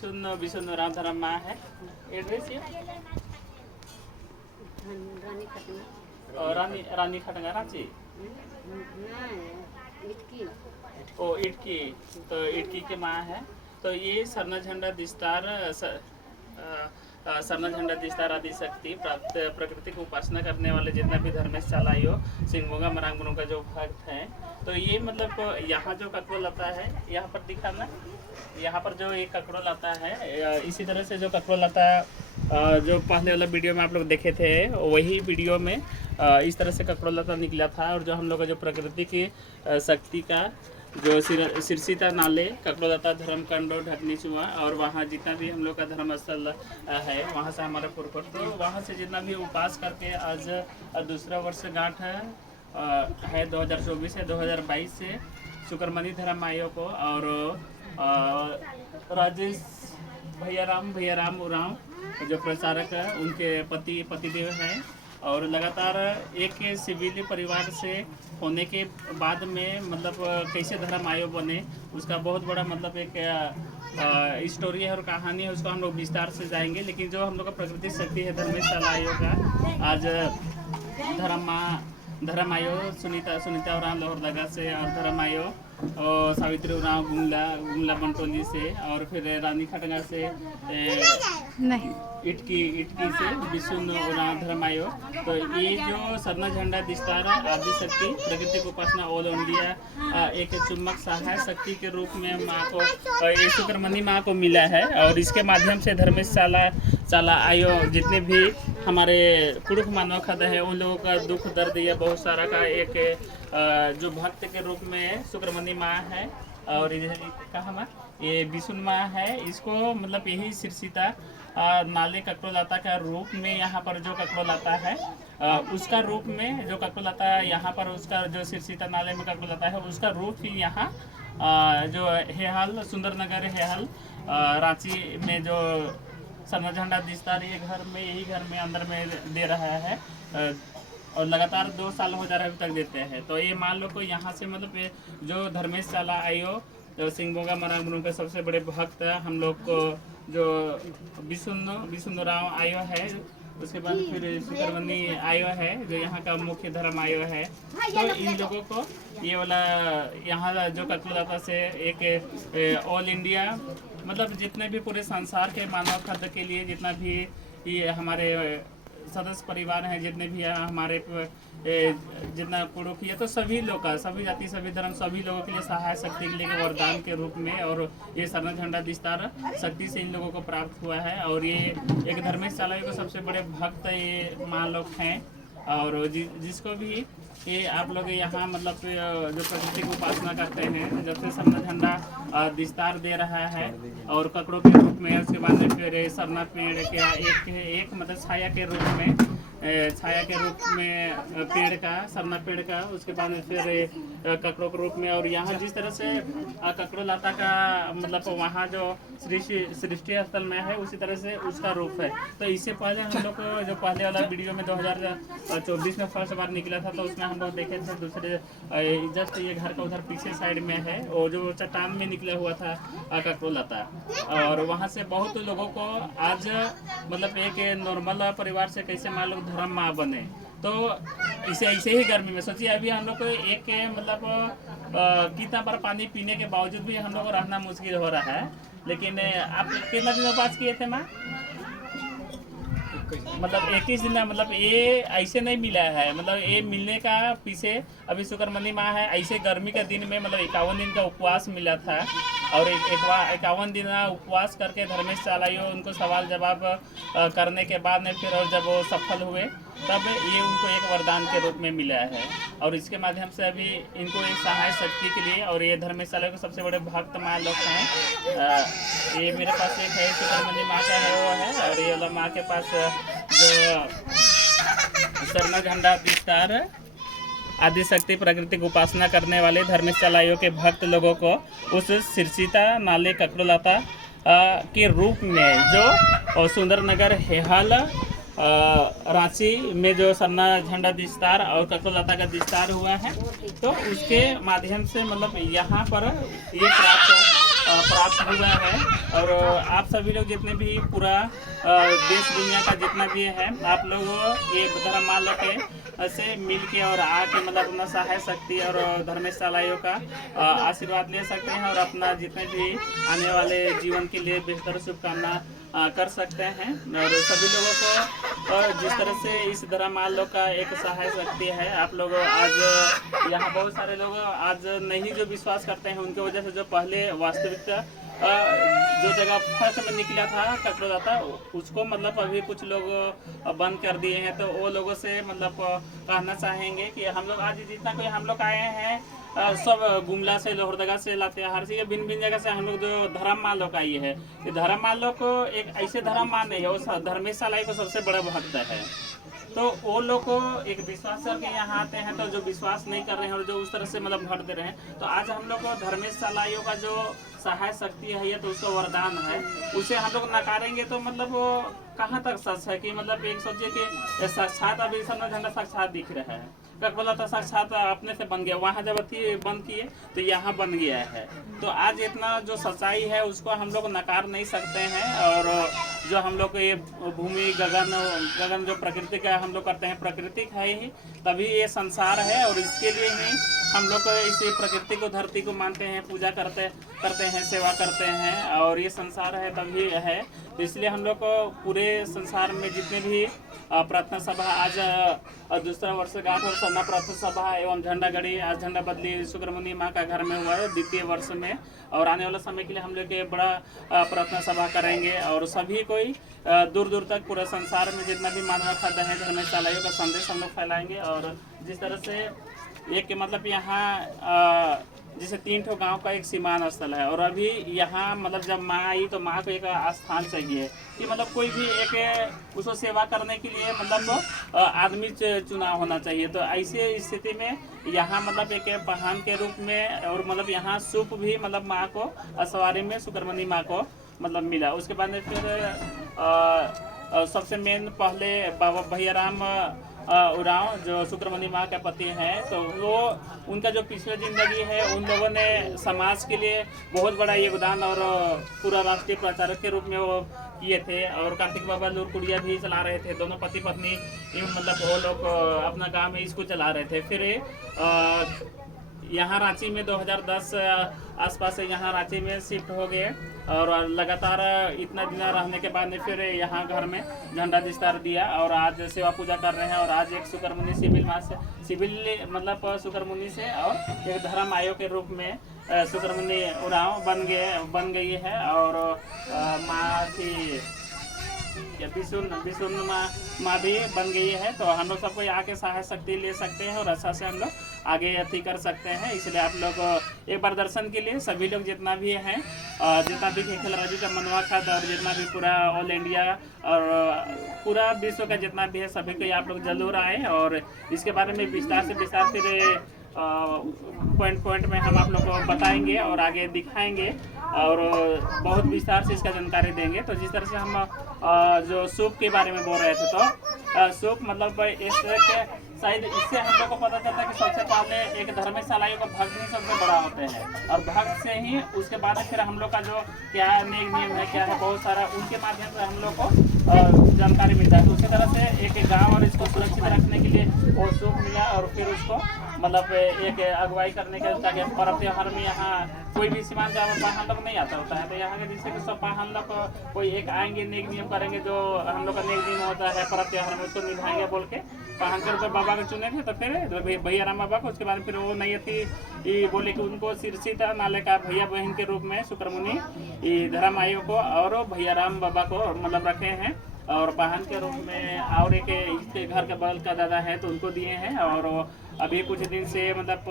बिसुन राम धर्म माँ है एड्रेस ये रानी खटंगा रांची ओ इटकी तो इटकी के माँ है। तो ये सरना झंडा दिस्तार सरना झंडा दिस्तार आदि शक्ति प्राप्त प्रकृति की उपासना करने वाले जितना भी धर्मेश चालायो सिंगमोगा मरांगमनों का जो भक्त है। तो ये मतलब यहाँ जो ककड़ो लता है यहाँ पर दिखाना, यहाँ पर जो एक ककड़ो लता है इसी तरह से जो ककड़ो लता जो पहले वाला वीडियो में आप लोग देखे थे वही वीडियो में इस तरह से ककड़ो लता निकला था। और जो हम लोग का जो प्रकृति की शक्ति का जो सिरसीता नाले ककड़ोलता धर्म कंडो ढकनी चुआ और वहाँ जितना भी हम लोग का धर्म स्थल है वहाँ से हमारा पुरखोर तो वहाँ से जितना भी उपास करके आज दूसरा वर्ष गांठ है 2024 से 2022 से सुकरमणि धर्म आयोग को और राजेश भैया राम उरांव जो प्रचारक है उनके पतिदेव हैं। और लगातार एक सिविल परिवार से होने के बाद में मतलब कैसे धर्म आयोग बने उसका बहुत बड़ा मतलब एक स्टोरी है और कहानी है, उसको हम लोग विस्तार से जाएंगे। लेकिन जो हम लोग का प्रकृति शक्ति है धर्मेश चाला आयोग का आज धर्म आयोग सुनीता उरांव लोहरदगा से और धर्म आयोग और सावित्री उरांव गुमला बंटोली से और फिर रानी खटंगा से इटकी से बिसुन उरांव धर्म आयोग। तो ये जो सरना झंडा दिस्तार आदि शक्ति प्रकृति को उपासना ऑल इंडिया एक चुम्बक सहाय शक्ति के रूप में माँ को ये सुकरमणि माँ को मिला है। और इसके माध्यम से धर्मेश चाला आयोग जितने भी हमारे पुरुष मानव खद है उन लोगों का दुख दर्द या बहुत सारा का एक जो भक्त के रूप में सुकरमणि माँ है। और इधर कहाँ माँ ये बिसुन माँ है, इसको मतलब यही सिरसीता नाले ककड़ोलता का रूप में यहाँ पर जो ककड़ोलता है उसका रूप में जो ककड़ोलता यहाँ पर उसका जो सिरसीता नाले में ककड़ोलता है उसका रूप ही यहाँ जो हेहल सुंदरनगर हेहल रांची में जो सरना झंडा दिस्तार ये यही घर में अंदर में दे रहा है और लगातार 2 साल हो जा रहे अभी तक देते हैं। तो ये मान लो को यहाँ से मतलब जो धर्मेश चाला आयो जो सिंगमोगा मरांगमनों के सबसे बड़े भक्त हम लोग को जो बिसुन राव आयो है, उसके बाद फिर सुकरमणि आयो है जो यहाँ का मुख्य धर्म आयो है। तो इन लोगों को ये वाला यहाँ जो ककड़ोलता से एक ऑल इंडिया मतलब जितने भी पूरे संसार के मानव खद के लिए जितना भी ये हमारे सदस्य परिवार हैं जितने भी हमारे जितना पुरुष है तो सभी लोग का सभी जाति सभी धर्म सभी लोगों के लिए सहाय शक्ति के लिए वरदान के रूप में और ये सरना झंडा दिस्तार शक्ति से इन लोगों को प्राप्त हुआ है। और ये एक धर्मेश चालायो के सबसे बड़े भक्त ये माँ लोग हैं। और जिसको भी ये आप लोग यहाँ मतलब जो प्रकृति की उपासना करते हैं जब से सरना झंडा दिस्तार दे रहा है और ककड़ों के रूप में उसके बाद फिर सरना पेड़ के एक मतलब छाया के रूप में पेड़ का सरना पेड़ का उसके बाद फिर ककड़ों के रूप में। और यहाँ जिस तरह से ककड़ोलता का मतलब वहाँ जो सृष्टि स्थल में है उसी तरह से उसका रूप है। तो इससे पहले हम लोग को जो पहले वाला वीडियो में 2024 में फर्स्ट बार निकला था तो उसमें हम लोग देखे थे दूसरे जस्ट ये घर का उधर पीछे साइड में है और जो चट्टान में निकला हुआ था ककड़ोलता। और वहाँ से बहुत लोगों को आज मतलब एक नॉर्मल परिवार से कैसे मान लो धर्म माँ बने। तो इसे ऐसे ही गर्मी में सोचिए अभी हम लोग को एक मतलब कितना बार पानी पीने के बावजूद भी हम लोग को रहना मुश्किल हो रहा है। लेकिन आप कितना दिन उपास किए थे माँ? मतलब 21 दिन मतलब ये ऐसे नहीं मिला है, मतलब ये मिलने का पीछे अभी सुकरमणि माँ है ऐसे गर्मी के दिन में मतलब 51 दिन का उपवास मिला था। और 51 दिन उपवास करके धर्मेश चालायो उनको सवाल जवाब करने के बाद में फिर और जब वो सफल हुए तब ये उनको एक वरदान के रूप में मिला है। और इसके माध्यम से अभी इनको एक सहाय शक्ति के लिए और ये धर्मेश चालायो के सबसे बड़े भक्त माँ लोग हैं। ये मेरे पास एक है सुकरमणि माँ का है वो है और ये वाला माँ के पास जो सरना झंडा दिस्तार आदि शक्ति प्राकृतिक उपासना करने वाले धर्मेश चालायो के भक्त लोगों को उस सिरसीता नाले ककड़ोलता के रूप में जो सुंदरनगर हेहल रांची में जो सरना झंडा दिस्तार और ककड़ोलता का दिस्तार हुआ है तो उसके माध्यम से मतलब यहाँ पर ये प्राप्त प्राप्त हुआ है। और आप सभी लोग जितने भी पूरा देश दुनिया का जितना भी है, आप लोग ये धर्मालय के से मिल के और आके मतलब अपना सहाय शक्ति और धर्मशालाओं का आशीर्वाद ले सकते हैं और अपना जितने भी आने वाले जीवन के लिए बेहतर शुभकामना कर सकते हैं। और सभी लोगों को जिस तरह से इस धर्मालय का एक सहाय शक्ति है, आप लोग आज यहाँ बहुत सारे लोग आज नहीं जो विश्वास करते हैं, उनकी वजह से जो पहले वास्तविकता जो जगह फर्स्ट में निकला था कटोरा था, उसको मतलब अभी कुछ लोग बंद कर दिए हैं। तो वो लोगों से मतलब कहना चाहेंगे कि हम लोग आज जितना कोई हम लोग आए हैं सब गुमला से, लोहरदगा से, लातेहार से, भिन्न भिन्न जगह से हम लोग जो धर्म मान लोग आई है, ये धर्म मान लोग को एक ऐसे धर्म मान नहीं है, वो धर्मेशाला को सबसे बड़ा भक्त है। तो वो लोग को एक विश्वास करके यहाँ आते हैं, तो जो विश्वास नहीं कर रहे हैं और जो उस तरह से मतलब भर दे रहे हैं, तो आज हम लोग को धर्मशालाओं का जो सहाय शक्ति है, ये तो उसका वरदान है, उसे हम लोग नकारेंगे तो मतलब वो कहाँ तक सच है कि मतलब एक सोचिए कि साक्षात अभी सरना झंडा साक्षात दिख रहा है, क्या बोला था साक्षात अपने से बन गया, वहाँ जब अथी बंद किए तो यहाँ बन गया है। तो आज इतना जो सच्चाई है उसको हम लोग नकार नहीं सकते हैं। और जो हम लोग ये भूमि गगन जो प्रकृति का हम लोग करते हैं, प्राकृतिक है ही, तभी ये संसार है और इसके लिए ही हम लोग इस प्रकृति को, धरती को मानते हैं, पूजा करते हैं, सेवा करते हैं, और ये संसार है तभी है। तो इसलिए हम लोग को पूरे संसार में जितने भी प्रार्थना सभा, आज दूसरा वर्षगांठ और सरना प्रार्थना सभा एवं झंडा गड़ी, आज झंडा बदली सुब्रमण्य माँ का घर में हुआ है द्वितीय वर्ष में, और आने वाला समय के लिए हम लोग एक बड़ा प्रार्थना सभा करेंगे। और सभी कोई दूर दूर तक पूरे संसार में जितना भी मानव खाद्य है, धर्मशालाओं का संदेश हम लोग फैलाएंगे। और जिस तरह से एक मतलब यहाँ जैसे 3 ठो गांव का एक सीमांत स्थल है, और अभी यहाँ मतलब जब माँ आई तो माँ को एक स्थान चाहिए कि मतलब कोई भी एक उसको सेवा करने के लिए मतलब आदमी चुनाव होना चाहिए। तो ऐसे स्थिति में यहाँ मतलब एक पहान के रूप में, और मतलब यहाँ सूप भी मतलब माँ को सवारी में सुब्रमण्य माँ को मतलब मिला। उसके बाद में फिर सबसे मेन पहले बाबा भैयाराम उरांव जो सुब्रमण्य माँ के पति हैं, तो वो उनका जो पिछले जिंदगी है, उन लोगों ने समाज के लिए बहुत बड़ा योगदान और पूरा राष्ट्रीय प्रचारक के रूप में वो किए थे। और कार्तिक बाबा लूरकुड़िया भी चला रहे थे, दोनों पति पत्नी मतलब वो लोग अपना गांव में इसको चला रहे थे। फिर यहाँ रांची में 2010 आसपास से यहाँ रांची में शिफ्ट हो गए, और लगातार इतना दिन रहने के बाद में फिर यहाँ घर में झंडा विस्तार दिया, और आज सेवा पूजा कर रहे हैं। और आज एक सुब्रमण्य सिविल मतलब सुब्रमण्य से और एक धर्म आयोग के रूप में सुब्रमण्य उरांव बन गई है। और माँ की विष्णु माँ भी बन गई है। तो हम लोग सबको आके सहाय शक्ति ले सकते हैं और अच्छा से हम लोग आगे अथी कर सकते हैं। इसलिए आप लोग एक बार दर्शन के लिए सभी लोग जितना भी हैं, जितना भी खेल राजू का मनवा खाद और जितना भी पूरा ऑल इंडिया और पूरा विश्व का जितना भी है, सभी को आप लोग जरूर आए। और इसके बारे में विस्तार फिर पॉइंट में हम आप लोग को बताएंगे और आगे दिखाएंगे और बहुत विस्तार से इसका जानकारी देंगे। तो जिस तरह से हम जो सूप के बारे में बोल रहे थे, तो सूप मतलब इस तरह के शायद इससे हम लोग को पता चलता है कि सबसे पहले एक धर्मशालाओं का भक्त ही सबसे बड़ा होते हैं, और भक्त से ही उसके बाद फिर हम लोग का जो क्या नियम है, क्या है, बहुत सारा उनके माध्यम से हम लोग को जानकारी मिलता है। तो उसी तरह से एक गांव और इसको सुरक्षित रखने के लिए वो सूप मिला, और फिर उसको मतलब एक अगुवाई करने के ताकि पर्व त्योहार में यहाँ कोई भी सीमांत पाहन लोग नहीं आता होता है। तो यहाँ के जिससे कि सब पाहन लोग कोई एक आएंगे, नेक नियम करेंगे, जो हम लोग का नेक नियम होता है पर्व त्योहार में, उसको निभाएंगे बोल के पाहन कर तो बाबा को चुने थे। तो फिर भैया राम बाबा को, उसके बाद फिर वो नहीं थी बोले कि उनको शीर्षित नाले का भैया बहन के रूप में सुब्रमण्य धर्म आयोग को और भैया राम बाबा को मतलब रखे हैं, और पाहन के रूप में और एक इसके घर के बगल का दादा है तो उनको दिए हैं। और अभी कुछ दिन से मतलब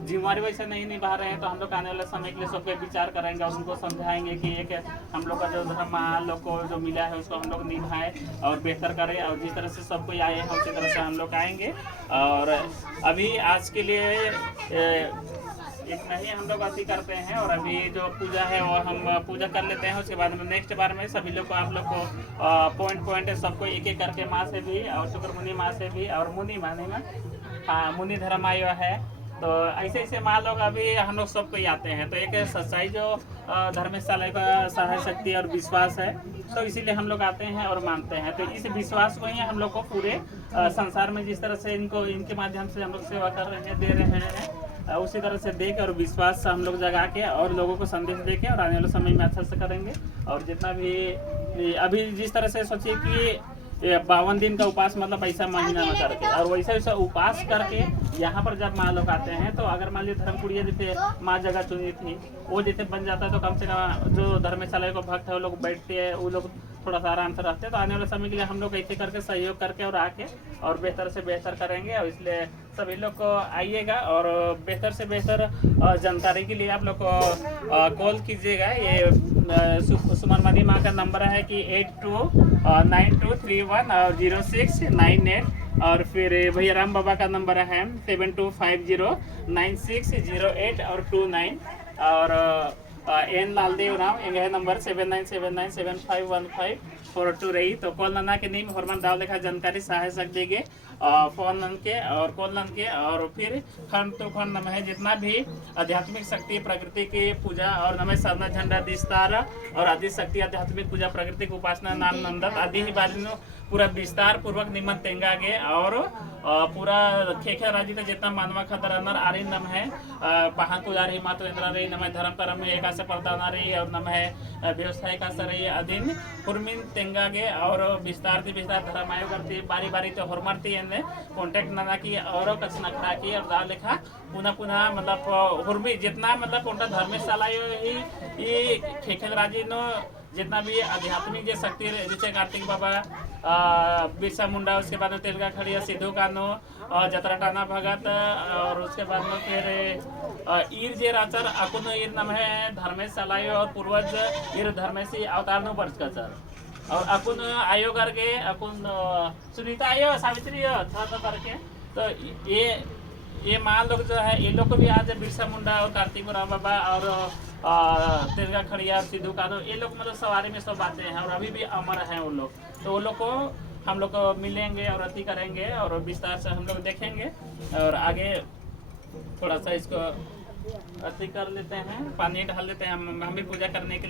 जिम्मेवारी वैसे नहीं निभा रहे हैं, तो हम लोग आने वाले समय के लिए सब पे विचार करेंगे और उनको समझाएंगे कि एक हम लोग का जो धर्म लोग को जो मिला है उसको हम लोग निभाएं और बेहतर करें। और जिस तरह से सब कोई आए हैं उसी तरह से हम लोग आएंगे। और अभी आज के लिए इतना ही हम लोग अति करते हैं, और अभी जो पूजा है वो हम पूजा कर लेते हैं। उसके बाद में नेक्स्ट बार में सभी लोग को आप लोग को पॉइंट सबको एक एक करके माँ से भी और सुब्रमण्य माँ से भी और मुनि माँ नहीं माँ, हाँ मुनि धर्म आयो है, तो ऐसे ऐसे माँ लोग अभी हम लोग सब कोई आते हैं, तो एक सच्चाई जो धर्मशाला का सहाय शक्ति और विश्वास है, तो इसीलिए हम लोग आते हैं और मानते हैं। तो इस विश्वास को ही हम लोग को पूरे संसार में जिस तरह से इनको इनके माध्यम से हम लोग सेवा कर रहे हैं, दे रहे हैं, उसी तरह से दे के और विश्वास हम लोग जगा के और लोगों को संदेश दे के और आने वाले समय में अच्छा से करेंगे। और जितना भी अभी जिस तरह से सोचिए कि 52 दिन का उपास मतलब ऐसा महीना में करके और वैसा वैसा उपास करके यहाँ पर जब माँ लोग आते हैं, तो अगर मान लीजिए धर्म कुड़िया जैसे माँ जगह चुनी थी वो जैसे बन जाता है, तो कम से कम जो धर्मशाला को भक्त है वो लोग बैठते हैं, वो लोग थोड़ा सा आराम से रहते हैं। तो आने वाले समय के लिए हम लोग ऐसे करके सहयोग करके और आके और बेहतर से बेहतर करेंगे। और इसलिए सभी लोग को आइएगा और बेहतर से बेहतर जानकारी के लिए आप लोग को कॉल कीजिएगा। ये सुमन मनी माँ का नंबर है कि 829231 और 0698, और फिर भैया राम बाबा का नंबर है 72509608 और 29, और एन लालदेव राम एंगे नंबर 7979751542 रही। तो कॉल नना के नहीं हरमान दाव लेखा जानकारी सहाय सक देंगे फोन नन के और कॉल नन के। और फिर खंड तो खंड नम है जितना भी आध्यात्मिक शक्ति प्रकृति की पूजा और नमे साधना झंडा दिस्तार और आदि शक्ति आध्यात्मिक पूजा प्रकृति की उपासना नाम नंदत आदि ही बारे पूरा विस्तार पूर्वक निमन तेंगा गे। और पूरा खेखे राज्य जितना मानवा खतर अनर आरी नम है पहान पुजारी मातो इंद्रा रही नम है धर्म परम में एक प्रदाना रही और नम है व्यवसाय का सरई अधीन हुरमिन तेंगा गे। और विस्तार धर्म आयोग करती बारी बारी तो हुरमरती कॉन्टेक्ट नना की और कस नखरा की और दा लेखा पुनः पुनः मतलब हुरमी जितना मतलब उनका धर्मशाला ही खेखे राज्य नो जितना भी आध्यात्मिक जो शक्ति जैसे कार्तिक बाबा बिरसा मुंडा, उसके बाद में तेलगा खड़िया सिद्धू कानो और जतरा टाना भगत, और उसके बाद में फिर ईर जे राचर अकुन ईर नाम है धर्मेशाला और पूर्वज ईर धर्मेशी अवतार नो वर्ष का सर। और अकुन आयो करके अकुन सुनीता आयो सावित्री था करके। तो ये माँ लोग जो है ये लोग को भी आज बिरसा मुंडा और कार्तिक राम बाबा और तेलगा खड़िया सिद्धू कानो ये लोग मतलब सवारी में सब आते हैं और अभी भी अमर हैं वो लोग। तो वो लोग को हम लोग को मिलेंगे और अति करेंगे और विस्तार से हम लोग देखेंगे। और आगे थोड़ा सा इसको अति कर लेते हैं, पानी डाल देते हैं हम भी पूजा करने के लिए।